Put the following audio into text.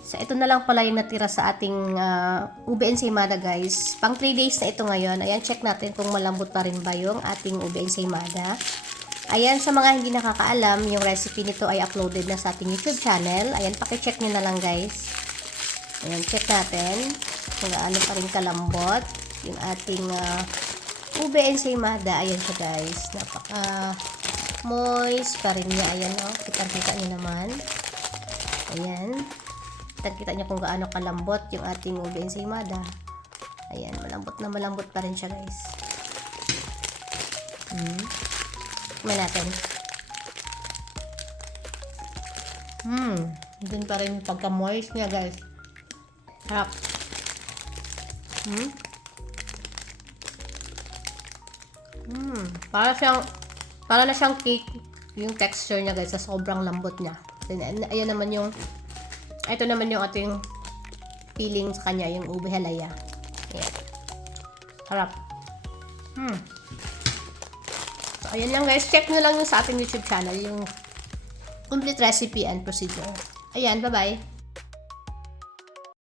So, ito na lang pala yung natira sa ating ube ensaymada, guys. Pang 3 days na ito ngayon. Ayan, check natin kung malambot pa rin ba yung ating ube ensaymada. Ayan, sa mga hindi nakakaalam, yung recipe nito ay uploaded na sa ating YouTube channel. Ayan, pakicheck nyo na lang, guys. Ayan, check natin kung ano pa rin kalambot yung ating ube ensaymada. Ayan siya, guys. Napaka moist pa rin niya. Ayan, oh. Kitang-kita nyo naman. Ayan. Kita niyo kung gaano kalambot yung ating ube ensaymada. Ayan, malambot pa rin siya, guys. Tikman natin. Dun pa rin yung pagka-moist niya, guys. Harap. Para na siyang cake yung texture niya, guys, sa sobrang lambot niya. Ayan naman yung ito naman yung ating feeling sa kanya, yung ube halaya. Ayan. Harap. So, ayan lang, guys. Check nyo lang yung sa ating YouTube channel, yung complete recipe and procedure. Ayan, bye-bye.